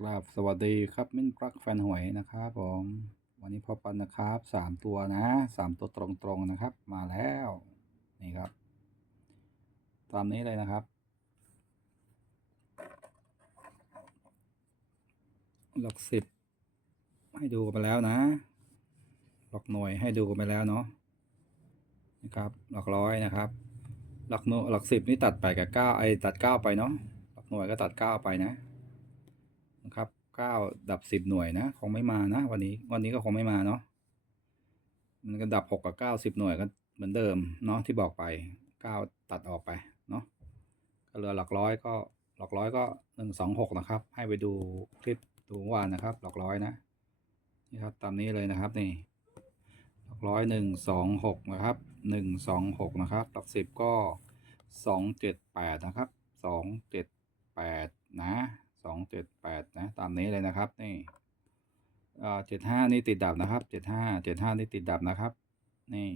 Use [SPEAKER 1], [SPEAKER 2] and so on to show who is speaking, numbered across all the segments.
[SPEAKER 1] กราบสวัสดีครับมิ้นปลักแฟนหวยนะครับผมวันนี้พอปันนะครับสามตัวนะสามตัวตรงๆนะครับ มาแล้วนี่ครับ ตามนี้เลยนะครับ หลักสิบให้ดูกันไปแล้วนะ หลักหน่วยให้ดูกันไปแล้วเนาะนะครับ หลักร้อยนะครับ หลักหน่วยหลักสิบนี่ตัดไปกับเก้าไอตัดเก้าไปเนาะหลักหน่วยก็ตัดเก้าไปนะ นะครับเก้าดับสิบหน่วยนะคงไม่มานะวันนี้วันนี้ก็คงไม่มาเนาะมันก็ดับหกกับเก้าสิบหน่วยก็เหมือนเดิมเนาะที่บอกไปเก้าตัดออกไปเนาะก็เหลือหลักร้อยก็หลักร้อยก็หนึ่งสองหกนะครับ ให้ไปดูคลิปดูวานนะครับ หลักร้อยนะนี่ครับตามนี้เลยนะครับนี่หลักร้อยหนึ่งสองหกนะครับหนึ่งสองหกนะครับ หลักสิบก็สองเจ็ดแปดนะครับสองเจ็ดแปดนะ เจ็ดแปดนะ ตามนี้เลยนะครับ นี่เจ็ดห้านี่ติดดับนะครับเจ็ดห้าเจ็ดห้านี่ติดดับนะครับ นี่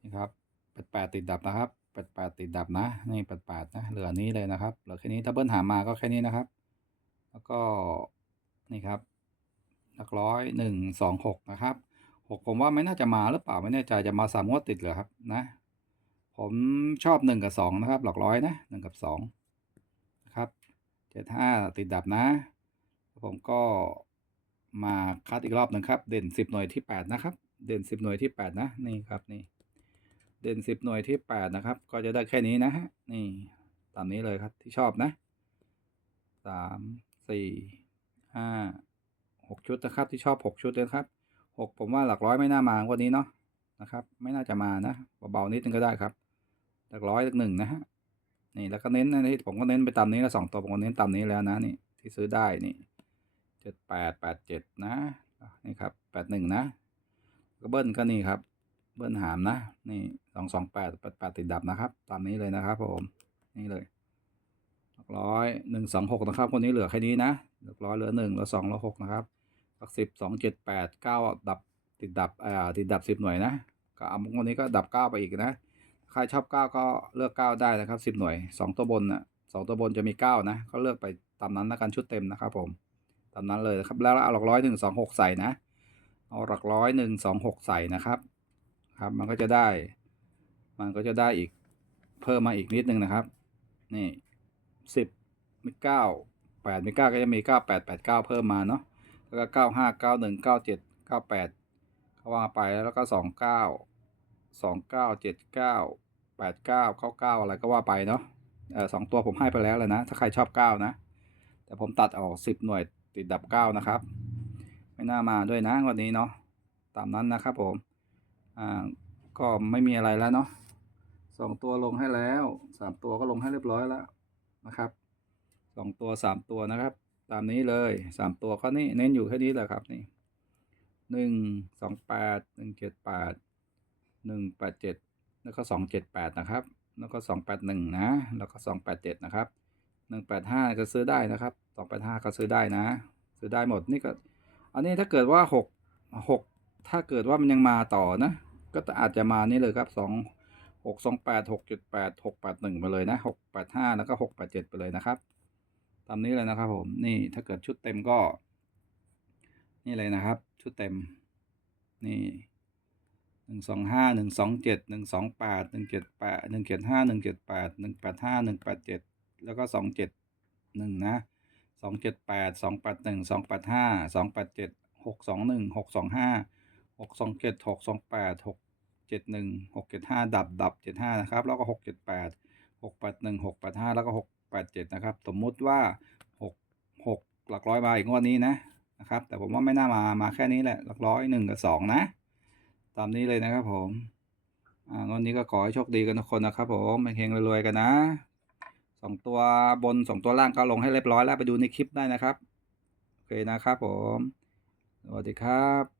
[SPEAKER 1] นี่ครับแปดแปดติดดับนะครับแปดแปดติดดับนะ นี่แปดแปดนะ เหลือนี้เลยนะครับ เหลือแค่นี้ถ้าเบิ้ลหามาก็แค่นี้นะครับ แล้วก็นี่ครับหลักร้อยหนึ่งสองหกนะครับหกผมว่าไม่น่าจะมาหรือเปล่าไม่แน่ใจจะมาสามงวดติดเหรอครับนะ ผมชอบหนึ่งกับสองนะครับ หลักร้อยนะหนึ่งกับสอง เจ็ดห้าติดดับนะ ผมก็มาคัดอีกรอบหนึ่งครับ เด่นสิบหน่วยที่แปดนะครับ เด่นสิบหน่วยที่แปดนะ นี่ครับนี่ เด่นสิบหน่วยที่แปดนะครับ ก็จะได้แค่นี้นะฮะ นี่ตามนี้เลยครับที่ชอบนะสามสี่ห้าหกชุดนะครับ ที่ชอบหกชุดนะครับหกผมว่าหลักร้อยไม่น่ามากว่านี้เนาะนะครับ ไม่น่าจะมานะเบาๆนิดนึงก็ได้ครับหลักร้อยหลักหนึ่งนะฮะ นี่แล้วก็เน้นนะที่ผมก็เน้นไปตามนี้แล้วสองตัวผมก็เน้นตามนี้แล้วนะนี่ที่ซื้อได้นี่เจ็ดแปดแปดเจ็ดนะนี่ครับแปดหนึ่งนะก็เบิ้ลก็นี่ครับ เบิ้ลหามนะ นี่สองสองแปดแปดแปดติดดับนะครับ ตามนี้เลยนะครับผมนี่เลยหกร้อยหนึ่งสองหกนะครับคนนี้เหลือแค่นี้นะหลักร้อยเหลือหนึ่งแล้วสองแล้วหกนะครับหลักสิบสองเจ็ดแปดเก้าดับติดดับอ่าติดดับสิบหน่วยนะก็เอาวันนี้ก็ดับเก้าไปอีกนะ ใครชอบเก้าก็เลือกเก้าได้นะครับสิบหน่วยสองตัวบนน่ะสองตัวบนจะมีเก้านะก็เลือกไปตามนั้นนะกันชุดเต็มนะครับผมตามนั้นเลยครับแล้วเอาหลักร้อยหนึ่งสองหกใส่นะเอาหลักร้อยหนึ่งสองหกใส่นะครับครับมันก็จะได้ มันก็จะได้อีกเพิ่มมาอีกนิดนึงนะครับ นี่สิบมีเก้าแปดมีเก้าก็จะมีเก้าแปดแปดเก้าเพิ่มมาเนาะแล้วก็เก้าห้าเก้าหนึ่งเก้าเจ็ดเก้าแปดก็ว่าไปแล้วก็สองเก้า สองเก้าเจ็ดเก้าแปดเก้าเก้าเก้าอะไรก็ว่าไปเนาะเออสองตัวผมให้ไปแล้วเลยนะ ถ้าใครชอบเก้านะ แต่ผมตัดออกสิบหน่วยติดดับเก้านะครับ ไม่น่ามาด้วยนะวันนี้เนาะตามนั้นนะครับผมอ่าก็ไม่มีอะไรแล้วเนาะสองตัวลงให้แล้วสามตัวก็ลงให้เรียบร้อยแล้วนะครับสองตัวสามตัวนะครับ ตามนี้เลยสามตัวก็นี่เน้นอยู่แค่นี้แหละครับนี่หนึ่งสองแปดหนึ่งเจ็ดแปด หนึ่งแปดเจ็ดแล้วก็สองเจ็ดแปดนะครับ แล้วก็สองแปดหนึ่งนะ แล้วก็สองแปดเจ็ดนะครับหนึ่งแปดห้าก็ซื้อได้นะครับสองแปดห้าก็ซื้อได้นะ ซื้อได้หมดนี่ก็ อันนี้ถ้าเกิดว่าหกหกถ้าเกิดว่ามันยังมาต่อนะ ก็อาจจะมานี่เลยครับสองหกสองแปดหกจ็ดแปดหกแปดหนึ่งไปเลยนะหกแปดห้าแล้วก็หกแปดเจ็ดไปเลยนะครับ ตามนี้เลยนะครับผม นี่ถ้าเกิดชุดเต็มก็ นี่เลยนะครับ ชุดเต็ม นี่ หนึ่งสองห้าหนึ่งสองเจ็ดหนึ่งสองแปดหนึ่งเจ็ดแปดหนึ่งเจ็ดห้าหนึ่งเจ็ดแปดหนึ่งแปดห้าหนึ่งแปดเจ็ดแล้วก็สองเจ็ดหนึ่งนะสองเจ็ดแปดสองแปดหนึ่งสองแปดห้าสองแปดเจ็ดหกสองหนึ่งหกสองห้าหกสองเจ็ดหกสองแปดหกเจ็ดหนึ่งหกเจ็ดห้าดับดับเจ็ดห้านะครับแล้วก็หกเจ็ดแปดหกแปดหนึ่งหกแปดห้าแล้วก็หกแปดเจ็ดนะครับ สมมุติว่าหกหกหลักร้อยมาอีกงวดนี้นะนะครับ แต่ผมว่าไม่น่ามามาแค่นี้แหละหลักร้อยหนึ่งกับสองนะามนี้เลยนะครับผมอ่างวันนี้ก็ขอให้โชคดีกันทุกคนนะครับผมเฮงรวยๆกันนะสองตัวบนสองตัวล่างก็ลงให้เรียบร้อยแล้วไปดูในคลิปได้นะครับ โอเคนะครับผม สวัสดีครับ